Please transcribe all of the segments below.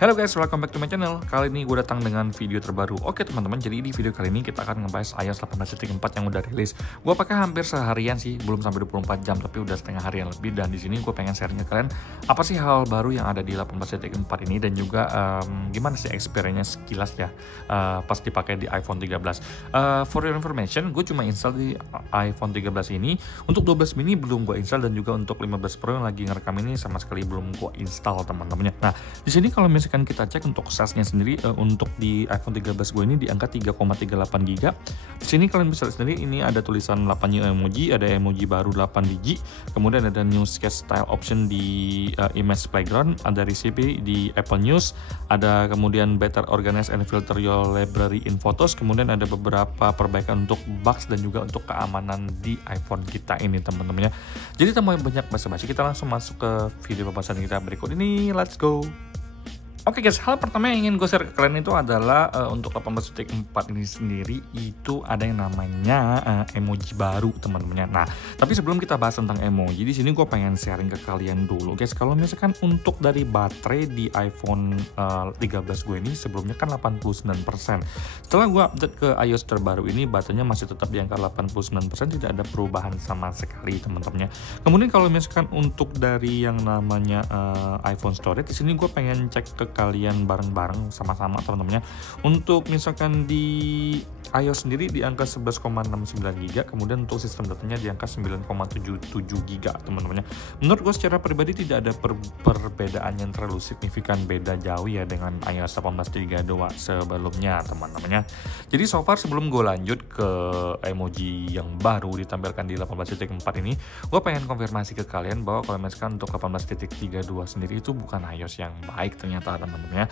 Halo guys, welcome back to my channel. Kali ini gue datang dengan video terbaru. Oke teman-teman, jadi di video kali ini kita akan ngebahas iOS 18.4 yang udah rilis. Gue pakai hampir seharian sih, belum sampai 24 jam, tapi udah setengah harian lebih. Dan di sini gue pengen sharing ke kalian apa sih hal baru yang ada di 18.4 ini, dan juga gimana sih experience sekilas ya pas dipakai di iPhone 13. For your information, gue cuma install di iPhone 13 ini. Untuk 12 mini belum gue install, dan juga untuk 15 Pro yang lagi ngerekam ini sama sekali belum gue install teman-temannya. Nah, di sini kalau misalkan kita cek untuk size-nya sendiri, untuk di iPhone 13 gue ini di angka 3,38 GB. Di sini kalian bisa lihat sendiri, ini ada tulisan 8 new emoji, ada emoji baru 8 biji, kemudian ada new sketch style option di image playground, ada recipe di Apple News, ada kemudian better organize and filter your library in photos, kemudian ada beberapa perbaikan untuk bugs dan juga untuk keamanan di iPhone kita ini teman-temannya. Jadi tanpa banyak basa-basi, kita langsung masuk ke video pembahasan kita berikut ini. Let's go. Oke guys, hal pertama yang ingin gue share ke kalian itu adalah untuk 18.4 ini sendiri itu ada yang namanya emoji baru teman-teman. Nah, tapi sebelum kita bahas tentang emoji, di sini gue pengen sharing ke kalian dulu guys. Kalau misalkan untuk dari baterai di iPhone 13 gue ini sebelumnya kan 89%. Setelah gue update ke iOS terbaru ini, baterainya masih tetap di angka 89%, tidak ada perubahan sama sekali teman-teman. Kemudian kalau misalkan untuk dari yang namanya iPhone storage, di sini gue pengen cek ke kalian bareng-bareng sama-sama teman-temannya. Untuk misalkan di iOS sendiri di angka 11,69 GB, kemudian untuk sistem datanya di angka 9,77 GB teman-temannya. Menurut gue secara pribadi tidak ada perbedaan yang terlalu signifikan, beda jauh ya dengan iOS 18.32 sebelumnya teman-temannya. Jadi so far sebelum gue lanjut ke emoji yang baru ditampilkan di 18.4 ini, gue pengen konfirmasi ke kalian bahwa kalau misalkan untuk 18.32 sendiri itu bukan iOS yang baik ternyata teman-teman ya.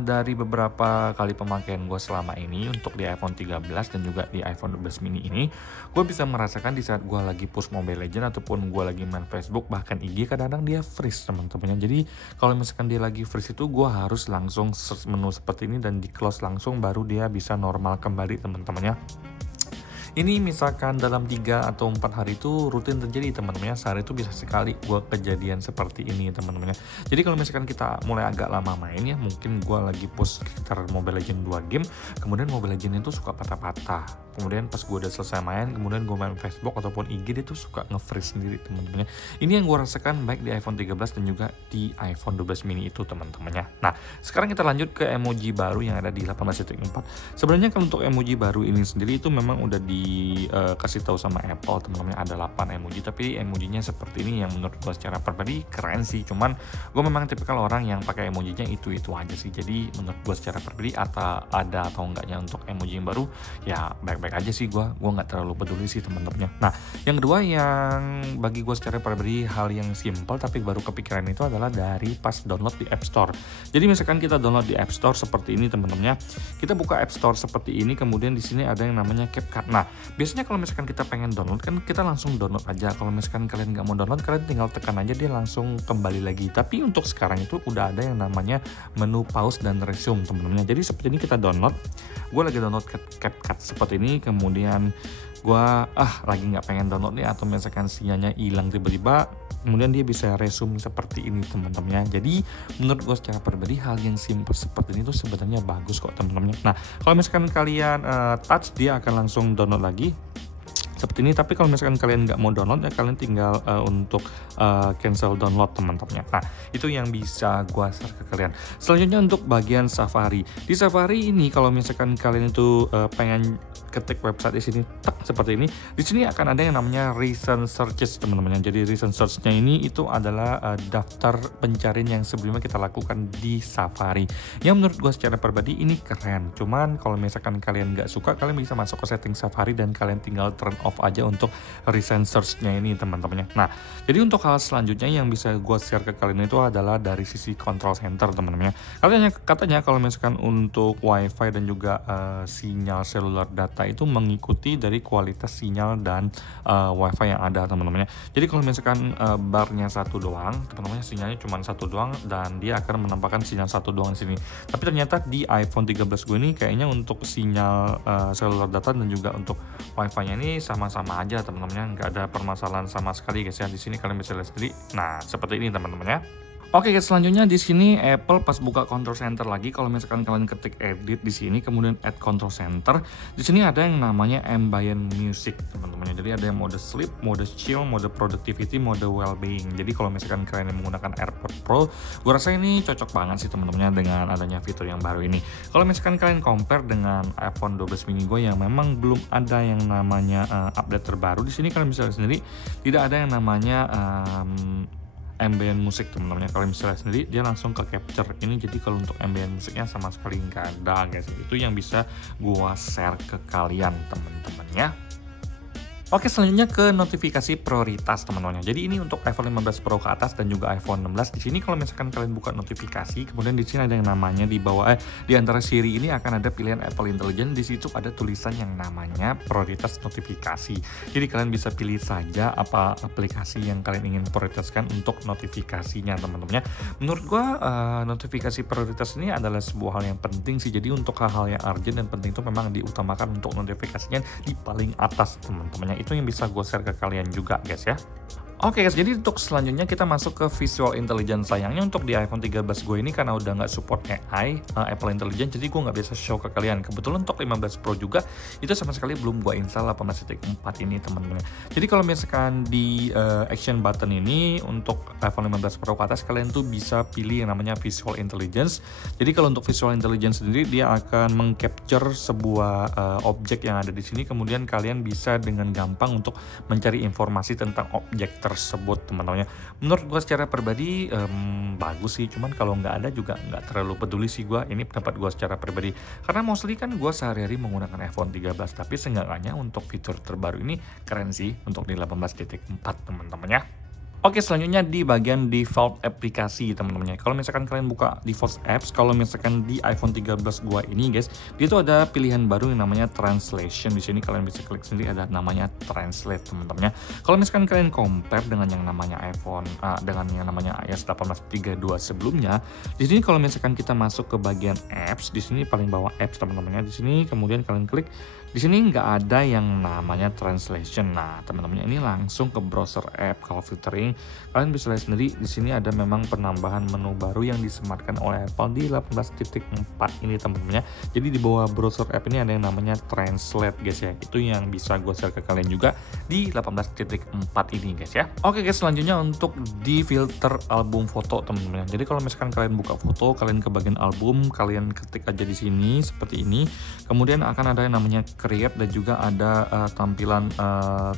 Dari beberapa kali pemakaian gue selama ini untuk di iPhone 13 dan juga di iPhone 12 mini ini, gue bisa merasakan di saat gue lagi push Mobile Legends ataupun gue lagi main Facebook, bahkan IG, kadang-kadang dia freeze teman-teman. Jadi kalau misalkan dia lagi freeze itu gue harus langsung search menu seperti ini dan di close langsung, baru dia bisa normal kembali teman-temannya. Ini misalkan dalam 3 atau 4 hari itu rutin terjadi teman-teman. Sehari itu bisa sekali gue kejadian seperti ini teman-teman. Jadi kalau misalkan kita mulai agak lama main ya, mungkin gue lagi post sekitar Mobile Legends 2 game, kemudian Mobile Legends itu suka patah-patah. Kemudian pas gue udah selesai main, kemudian gue main Facebook ataupun IG, dia tuh suka nge-freeze sendiri teman-teman. Ini yang gue rasakan baik di iPhone 13 dan juga di iPhone 12 mini itu teman-temannya. Nah, sekarang kita lanjut ke emoji baru yang ada di 18.4. Sebenarnya kalau untuk emoji baru ini sendiri itu memang udah dikasih tahu sama Apple teman-teman, ada 8 emoji, tapi emojinya seperti ini yang menurut gue secara pribadi keren sih. Cuman gue memang tipikal orang yang pakai emojinya itu aja sih. Jadi menurut gue secara pribadi ada atau enggaknya untuk emoji yang baru ya baik-baik aja sih, gue nggak terlalu peduli sih teman-temannya. Nah, yang kedua yang bagi gue secara pribadi hal yang simple tapi baru kepikiran itu adalah dari pas download di App Store. Jadi misalkan kita download di App Store seperti ini teman-temannya, kita buka App Store seperti ini, kemudian di sini ada yang namanya CapCut. Nah, biasanya kalau misalkan kita pengen download kan kita langsung download aja. Kalau misalkan kalian nggak mau download, kalian tinggal tekan aja, dia langsung kembali lagi. Tapi untuk sekarang itu udah ada yang namanya menu pause dan resume teman-teman. Jadi seperti ini kita download, gue lagi download CapCut seperti ini, kemudian gue lagi nggak pengen download nih, atau misalkan sinyalnya hilang tiba-tiba, kemudian dia bisa resume seperti ini teman-teman. Jadi menurut gue secara pribadi hal yang simple seperti ini tuh sebenarnya bagus kok teman-teman. Nah, kalau misalkan kalian touch, dia akan langsung download lagi seperti ini. Tapi kalau misalkan kalian nggak mau download ya, kalian tinggal untuk cancel download teman-teman. Nah, itu yang bisa gua share ke kalian. Selanjutnya untuk bagian Safari. Di Safari ini kalau misalkan kalian itu pengen ketik website di sini, seperti ini. Di sini akan ada yang namanya recent searches teman-teman. Jadi recent search-nya ini itu adalah daftar pencarian yang sebelumnya kita lakukan di Safari. Yang menurut gua secara pribadi ini keren. Cuman kalau misalkan kalian nggak suka, kalian bisa masuk ke setting Safari dan kalian tinggal turn off aja untuk recent search-nya ini teman-teman. Nah, jadi untuk hal selanjutnya yang bisa gue share ke kalian itu adalah dari sisi control center teman-teman. Katanya kalau misalkan untuk WiFi dan juga sinyal seluler data itu mengikuti dari kualitas sinyal dan WiFi yang ada teman-teman. Jadi kalau misalkan barnya satu doang, teman-teman, sinyalnya cuma satu doang dan dia akan menampakkan sinyal satu doang di sini. Tapi ternyata di iPhone 13 gue ini kayaknya untuk sinyal seluler data dan juga untuk WiFi-nya ini sama-sama aja teman-teman, nggak ada permasalahan sama sekali guys ya. Di sini kalian bisa lihat sendiri. Nah, seperti ini teman-teman ya. Oke guys, selanjutnya di sini Apple pas buka control center lagi, kalau misalkan kalian ketik edit di sini kemudian add control center, di sini ada yang namanya ambient music teman-teman. Jadi ada yang mode sleep, mode chill, mode productivity, mode well-being. Jadi kalau misalkan kalian yang menggunakan AirPods Pro, gue rasa ini cocok banget sih teman-teman dengan adanya fitur yang baru ini. Kalau misalkan kalian compare dengan iPhone 12 mini gue yang memang belum ada yang namanya update terbaru, di sini kalian bisa lihat sendiri tidak ada yang namanya ambient musik teman-teman. Kalau misalnya sendiri dia langsung ke capture ini, jadi kalau untuk ambient musiknya sama sekali nggak ada guys. Itu yang bisa gua share ke kalian teman-teman ya. Oke, selanjutnya ke notifikasi prioritas teman-teman. Jadi ini untuk iPhone 15 Pro ke atas dan juga iPhone 16. Di sini kalau misalkan kalian buka notifikasi, kemudian di sini ada yang namanya di bawah di antara Siri ini akan ada pilihan Apple Intelligence. Di situ ada tulisan yang namanya prioritas notifikasi. Jadi kalian bisa pilih saja apa aplikasi yang kalian ingin prioritaskan untuk notifikasinya teman-teman. Menurut gua notifikasi prioritas ini adalah sebuah hal yang penting sih. Jadi untuk hal-hal yang urgent dan penting itu memang diutamakan untuk notifikasinya di paling atas teman-teman. Itu yang bisa gue share ke kalian juga guys ya. Oke guys, jadi untuk selanjutnya kita masuk ke visual intelligence. Sayangnya untuk di iPhone 13 gue ini karena udah nggak support AI, Apple Intelligence, jadi gue nggak bisa show ke kalian. Kebetulan untuk 15 Pro juga itu sama sekali belum gue install 18.4 ini teman-teman. Jadi kalau misalkan di action button ini untuk iPhone 15 Pro ke atas, kalian tuh bisa pilih yang namanya visual intelligence. Jadi kalau untuk visual intelligence sendiri dia akan mengcapture sebuah objek yang ada di sini, kemudian kalian bisa dengan gampang untuk mencari informasi tentang objek tersebut teman-teman. Menurut gue secara pribadi bagus sih, cuman kalau nggak ada juga nggak terlalu peduli sih gue. Ini pendapat gue secara pribadi, karena mostly kan gue sehari-hari menggunakan iPhone 13, tapi seenggaknya untuk fitur terbaru ini keren sih untuk di 18.4 teman-teman ya. Oke, selanjutnya di bagian default aplikasi teman-teman. Kalau misalkan kalian buka default apps, kalau misalkan di iPhone 13 gua ini guys, dia tuh ada pilihan baru yang namanya translation. Di sini kalian bisa klik sendiri ada namanya translate teman-teman. Kalau misalkan kalian compare dengan yang namanya iPhone dengan yang namanya iOS 18.32 sebelumnya, di sini kalau misalkan kita masuk ke bagian apps, di sini paling bawah apps teman-teman. Di sini kemudian kalian klik, di sini nggak ada yang namanya translation. Nah, teman-teman ini langsung ke browser app. Kalau filtering, kalian bisa lihat sendiri di sini ada memang penambahan menu baru yang disematkan oleh Apple di 18.4 ini teman-teman. Jadi di bawah browser app ini ada yang namanya translate guys ya. Itu yang bisa gue share ke kalian juga di 18.4 ini guys ya. Oke guys, selanjutnya untuk di filter album foto teman-teman. Jadi kalau misalkan kalian buka foto, kalian ke bagian album, kalian ketik aja di sini seperti ini. Kemudian akan ada yang namanya create dan juga ada tampilan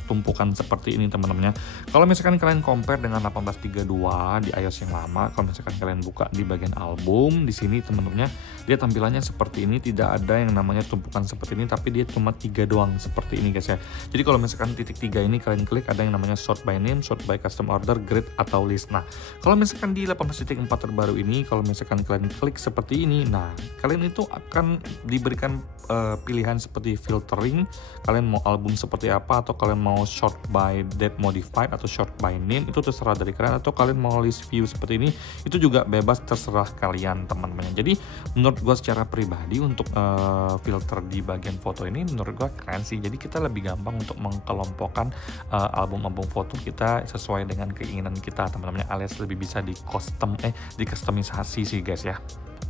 tumpukan seperti ini teman-teman. Kalau misalkan kalian compare dengan 18.32 di iOS yang lama, kalau misalkan kalian buka di bagian album di sini teman-teman, dia tampilannya seperti ini, tidak ada yang namanya tumpukan seperti ini, tapi dia cuma 3 doang seperti ini guys ya. Jadi kalau misalkan titik 3 ini kalian klik, ada yang namanya sort by name, sort by custom order, grid atau list. Nah, kalau misalkan di 18.4 terbaru ini, kalau misalkan kalian klik seperti ini, nah kalian itu akan diberikan pilihan seperti filtering, kalian mau album seperti apa, atau kalian mau short by date modified atau short by name, itu terserah dari kalian, atau kalian mau list view seperti ini, itu juga bebas, terserah kalian teman-teman. Jadi menurut gue secara pribadi untuk filter di bagian foto ini menurut gue keren sih. Jadi kita lebih gampang untuk mengkelompokkan album-album foto kita sesuai dengan keinginan kita teman-teman, alias lebih bisa di customisasi sih guys ya.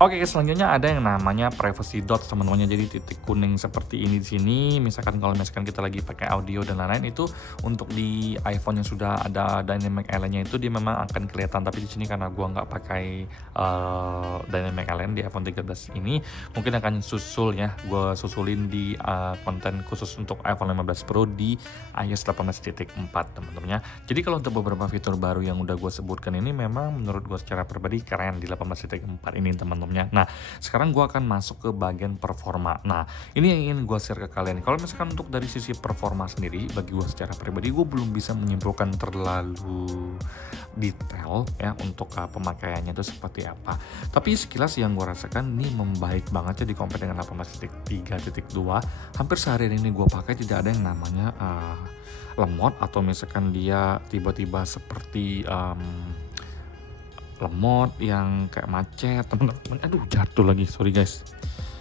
Oke, selanjutnya ada yang namanya privacy dots teman-teman. Jadi titik kuning seperti ini di sini. Misalkan kalau misalkan kita lagi pakai audio dan lain-lain, itu untuk di iPhone yang sudah ada dynamic island-nya itu dia memang akan kelihatan. Tapi di sini karena gua nggak pakai dynamic island di iPhone 13 ini, mungkin akan susul ya. Gua susulin di konten khusus untuk iPhone 15 Pro di iOS 18.4 teman-teman ya. Jadi kalau untuk beberapa fitur baru yang udah gue sebutkan ini memang menurut gue secara pribadi keren di 18.4 ini teman-teman. Nah, sekarang gue akan masuk ke bagian performa. Nah, ini yang ingin gue share ke kalian. Kalau misalkan untuk dari sisi performa sendiri, bagi gue secara pribadi, gue belum bisa menyimpulkan terlalu detail ya untuk pemakaiannya itu seperti apa. Tapi sekilas yang gue rasakan ini membaik banget ya di compare dengan 18.3.2. Hampir seharian ini gue pakai tidak ada yang namanya lemot, atau misalkan dia tiba-tiba seperti lemot yang kayak macet teman-teman. Aduh, jatuh lagi, sorry guys.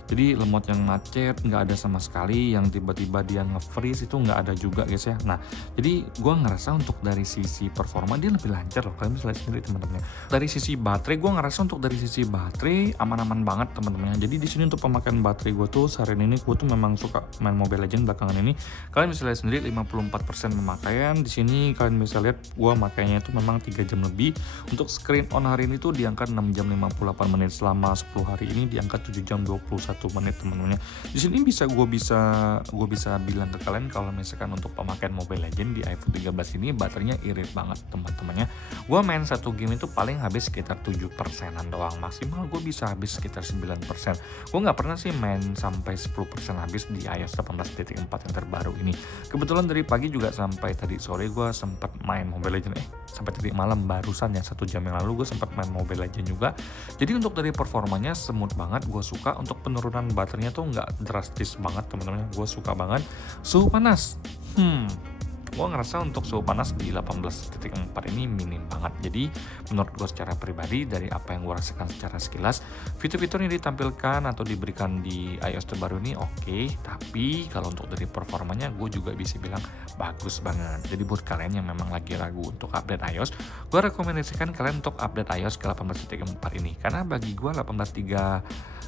Jadi lemot yang macet nggak ada sama sekali, yang tiba-tiba dia nge-freeze itu nggak ada juga guys ya. Nah, jadi gue ngerasa untuk dari sisi performa dia lebih lancar loh, kalian bisa lihat sendiri teman-teman. Dari sisi baterai gue ngerasa untuk dari sisi baterai aman-aman banget teman-teman. Jadi di sini untuk pemakaian baterai gue tuh seharian ini gue tuh memang suka main Mobile Legends belakangan ini. Kalian bisa lihat sendiri 54% pemakaian. Di sini kalian bisa lihat gue makainya itu memang 3 jam lebih. Untuk screen on hari ini tuh di angka 6 jam 58 menit, selama 10 hari ini di angka 7 jam 21 menit teman-teman. Di sini gue bisa bilang ke kalian kalau misalkan untuk pemakaian Mobile Legends di iPhone 13 ini baterainya irit banget teman-temannya. Gue main satu game itu paling habis sekitar 7%-an doang, maksimal gue bisa habis sekitar 9%. Gue nggak pernah sih main sampai 10% habis di iOS 18.4 yang terbaru ini. Kebetulan dari pagi juga sampai tadi sore gue sempat main Mobile Legends, sampai tadi malam barusan ya 1 jam yang lalu gue sempat main Mobile Legends juga. Jadi untuk dari performanya smooth banget, gue suka. Untuk penurunan baterainya tuh nggak drastis banget teman-teman, gue suka banget. Suhu panas, gue ngerasa untuk suhu panas di 18.4 ini minim banget. Jadi menurut gue secara pribadi, dari apa yang gue rasakan secara sekilas, fitur-fitur yang ditampilkan atau diberikan di iOS terbaru ini oke, tapi kalau untuk dari performanya gue juga bisa bilang bagus banget. Jadi buat kalian yang memang lagi ragu untuk update iOS, gue rekomendasikan kalian untuk update iOS ke 18.4 ini, karena bagi gue 18.3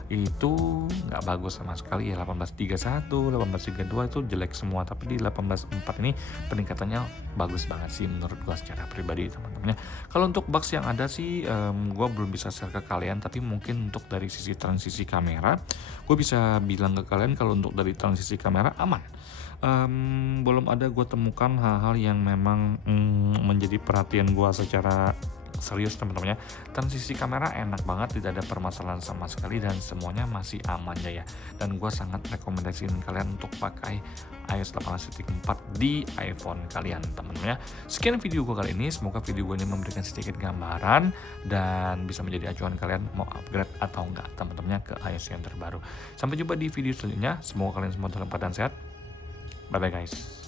itu nggak bagus sama sekali ya. 18.31, 18.32 itu jelek semua, tapi di 18.4 ini peningkatannya bagus banget sih menurut gua secara pribadi teman-teman. Kalau untuk bugs yang ada sih gua belum bisa share ke kalian, tapi mungkin untuk dari sisi transisi kamera gua bisa bilang ke kalian kalau untuk dari transisi kamera aman. Belum ada gue temukan hal-hal yang memang menjadi perhatian gue secara serius teman-teman ya. Transisi kamera enak banget, tidak ada permasalahan sama sekali dan semuanya masih aman ya. Dan gue sangat rekomendasiin kalian untuk pakai iOS 18.4 di iPhone kalian teman-teman ya. Sekian video gue kali ini, semoga video gue ini memberikan sedikit gambaran dan bisa menjadi acuan kalian mau upgrade atau enggak teman-temannya ke iOS yang terbaru. Sampai jumpa di video selanjutnya, semoga kalian semua dalam keadaan sehat. Bye bye guys.